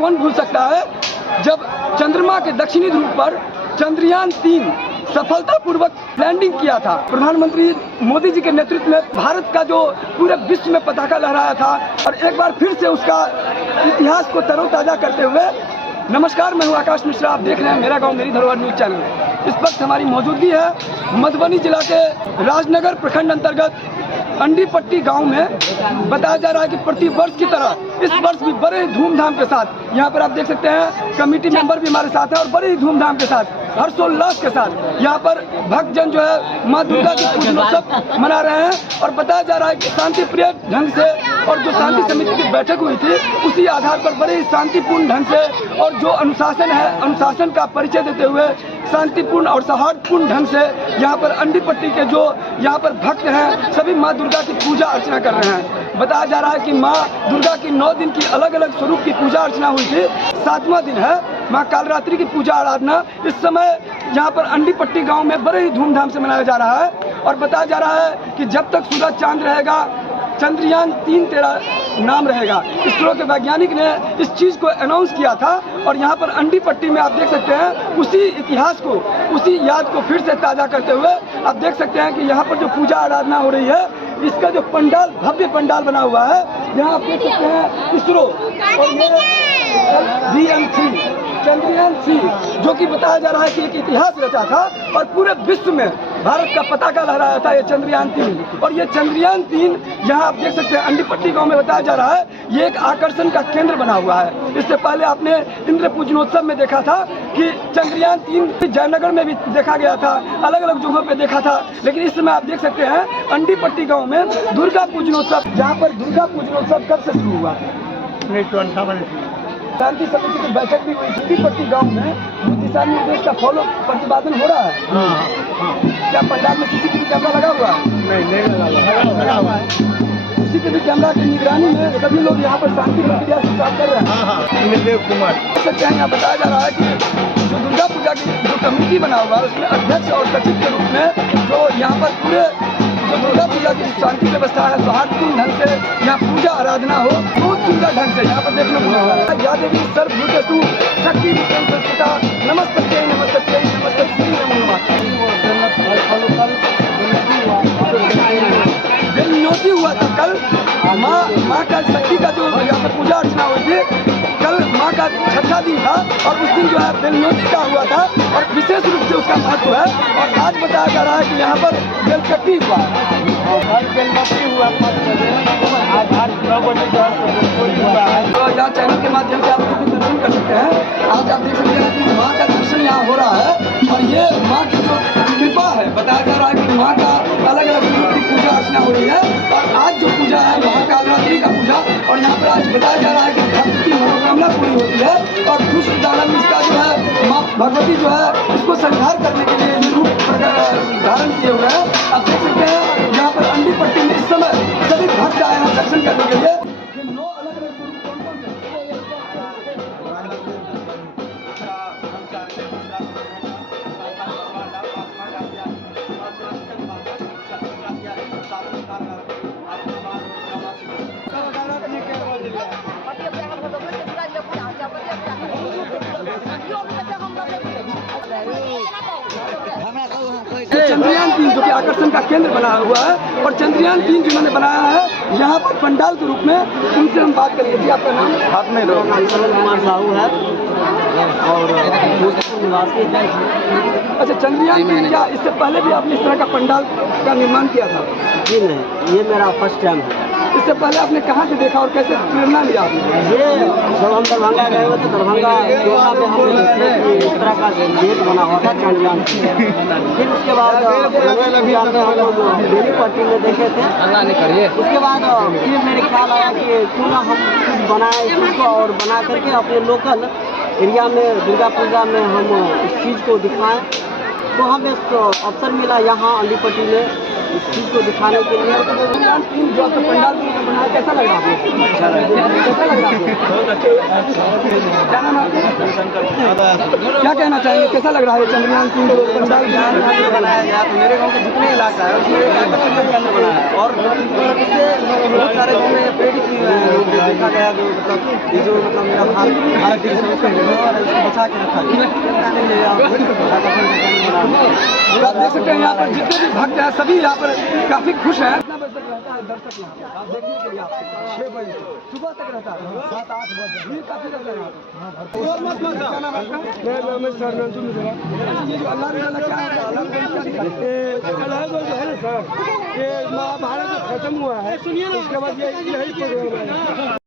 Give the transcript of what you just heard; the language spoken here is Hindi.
कौन भूल सकता है जब चंद्रमा के दक्षिणी ध्रुव पर चंद्रयान 3 सफलतापूर्वक लैंडिंग किया था। प्रधानमंत्री मोदी जी के नेतृत्व में भारत का जो पूरे विश्व में पताका लहराया था और एक बार फिर से उसका इतिहास को तरोताजा करते हुए। नमस्कार, मैं हूं आकाश मिश्रा, आप देख रहे हैं मेरा गांव मेरी धरोहर न्यूज चैनल। इस वक्त हमारी मौजूदगी है मधुबनी जिला के राजनगर प्रखंड अंतर्गत अंडीपट्टी गांव में। बताया जा रहा है कि प्रति वर्ष की तरह इस वर्ष भी बड़े ही धूमधाम के साथ यहाँ पर आप देख सकते हैं कमेटी मेंबर भी हमारे साथ है और बड़े ही धूमधाम के साथ हर्षोल्लास के साथ यहाँ पर भक्तजन जो है माँ दुर्गा की पूजनोत्सव मना रहे हैं। और बताया जा रहा है कि शांति प्रिय ढंग से और जो शांति समिति की बैठक हुई थी उसी आधार पर बड़े ही शांतिपूर्ण ढंग से और जो अनुशासन है अनुशासन का परिचय देते हुए शांतिपूर्ण और सौहार्दपूर्ण ढंग से यहाँ पर अंडीपट्टी के जो यहाँ पर भक्त हैं सभी माँ दुर्गा की पूजा अर्चना कर रहे हैं। बताया जा रहा है कि माँ दुर्गा की 9 दिन की अलग अलग स्वरूप की पूजा अर्चना हुई थी। 7वां दिन है माँ कालरात्रि की पूजा आराधना। इस समय यहाँ पर अंडीपट्टी गांव में बड़े ही धूमधाम से मनाया जा रहा है और बताया जा रहा है कि जब तक सूरज चांद रहेगा चंद्रयान 3 तेरा नाम रहेगा। इसरो के वैज्ञानिक ने इस चीज़ को अनाउंस किया था और यहाँ पर अंडीपट्टी में आप देख सकते हैं उसी इतिहास को उसी याद को फिर से ताज़ा करते हुए आप देख सकते हैं कि यहाँ पर जो पूजा आराधना हो रही है इसका जो पंडाल भव्य पंडाल बना हुआ है यहाँ आप देख सकते हैं इसरो और ये BM3 चंद्रयान 3 जो कि बताया जा रहा है कि एक इतिहास रचा था और पूरे विश्व में भारत का पताका लहराया था ये चंद्रयान 3। और ये चंद्रयान 3 यहाँ आप देख सकते हैं अंडीपट्टी गांव में बताया जा रहा है ये एक आकर्षण का केंद्र बना हुआ है। इससे पहले आपने इंद्र पूजनोत्सव में देखा था कि चंद्रयान 3 जयनगर में भी देखा गया था, अलग अलग जगहों पे देखा था, लेकिन इस समय आप देख सकते हैं अंडीपट्टी गाँव में दुर्गा पूजनोत्सव। जहाँ पर दुर्गा पूजनोत्सव कब से शुरू हुआ? 1958 शांति समिति की बैठक भी हुई। अंडीपट्टी गांव में जो दिशा निर्देश का फॉलो प्रतिपादन हो रहा है। क्या पंडाल में CCTV कैमरा लगा हुआ है? नहीं लगा हुआ है। CCTV कैमरा की निगरानी में सभी लोग यहाँ पर शांति प्रक्रिया से काम कर रहे हैं। देव कुमार सकते हैं यहाँ बताया जा रहा है कि जो दुर्गा पूजा की जो कमेटी बना हुआ है उसमें अध्यक्ष और सचिव के रूप में जो यहाँ पर पूरे जो दुर्गा पूजा की शांति व्यवस्था है सौहार्दपूर्ण ढंग से यहाँ पूजा आराधना हो बहुत सुंदर ढंग से यहाँ पर देखने को मिल रहा है। या देवी सर्वभूतेषु शक्ति रूपेण संस्थिता नमस्तस्यै नमस्तस्यै नमस्तस्यै नमो नमः। बेलनौती हुआ था कल माँ का शक्ति का जो यहाँ पर पूजा अर्चना हुई थी। कल माँ का 6वां दिन था और उस दिन जो है बेलनौती का हुआ था और विशेष रूप से उसका महत्व है। और आज बताया जा रहा है कि यहाँ पर बेलकट्टी हुआ तो यहाँ चैनल के माध्यम से आप भी दर्शन कर सकते हैं। आज आप देख सकते हैं कि माँ का दर्शन यहाँ हो रहा है और ये माँ की जो कृपा है बताया जा रहा है कि माँ का अलग अलग स्वरूप की पूजा अर्चना हो रही है। और आज जो पूजा है महाकालरात्रि का पूजा और यहाँ पर आज बताया जा रहा है कि भक्त की मनोकामना पूरी होती है और दुष्ट दानव इसका जो है माँ भगवती जो है इसको संहार करने के लिए ये रूप धारण किए हुए हैं। आप देख सकते हैं यहाँ पर अंडीपट्टी में इस समय सभी भक्त आए हैं दर्शन करने के लिए। चंद्रयान 3 जो कि आकर्षण का केंद्र बना हुआ है और चंद्रयान 3 जिन्होंने बनाया है यहाँ पर पंडाल के रूप में उनसे हम बात करेंगे। जी आपका नाम? कुमार साहू है और निवासी है। अच्छा, चंद्रयान 3 क्या इससे पहले भी आपने इस तरह का पंडाल का निर्माण किया था? जी नहीं, ये मेरा फर्स्ट टाइम है। इससे पहले आपने कहाँ से देखा और कैसे प्रेरणा लिया आपने? ये जब हम दरभंगा गए हुए थे दरभंगा में हमने देखे कि इस तरह का गेट बना हुआ था चंद्रयान। फिर उसके बाद बेनीपट्टी में देखे थे। उसके बाद फिर मेरे ख्याल आया कि क्यों ना हम कुछ बनाए इसको और बना करके अपने लोकल एरिया में दुर्गा पूजा में हम इस चीज़ को दिखाएं। तो हमें अवसर मिला यहाँ अंडीपट्टी में इस चीज़ को दिखाने के लिए चंद्रयान 3 जो आपका पंडाल बनाया कैसा लग रहा है आपको? अच्छा लग रहा है। कैसा लग रहा है आपको? बहुत अच्छा। क्या नाम है आपका? क्या कहना चाहेंगे, कैसा लग रहा है चंद्रयान 3 जो पंडाल बनाया गया? तो मेरे गाँव के जितने इलाका है उसमें बना है और इससे बहुत सारे गाँव में प्रेरित भी हुए हैं लोग। देखा गया जो मतलब ये जो मतलब मेरा भारत देश है उसको बचा के रखा गया। आप देख सकते हैं यहाँ पर जितने भी भक्त हैं सभी यहाँ पर काफी खुश हैं। कितना बजे तक रहता है दर्शक यहाँ पे? आप देखने के लिए आप 6 बजे सुबह तक रहता है, 7-8 बजे भीड़ काफी रहता है यहाँ पे। क्या नाम है आपका? ये जो अल्लाह क्या है? अल्लाह जो है ना सर, ये महाभारत खत्म हुआ है, उसके बाद ये यही प्रोग्राम है।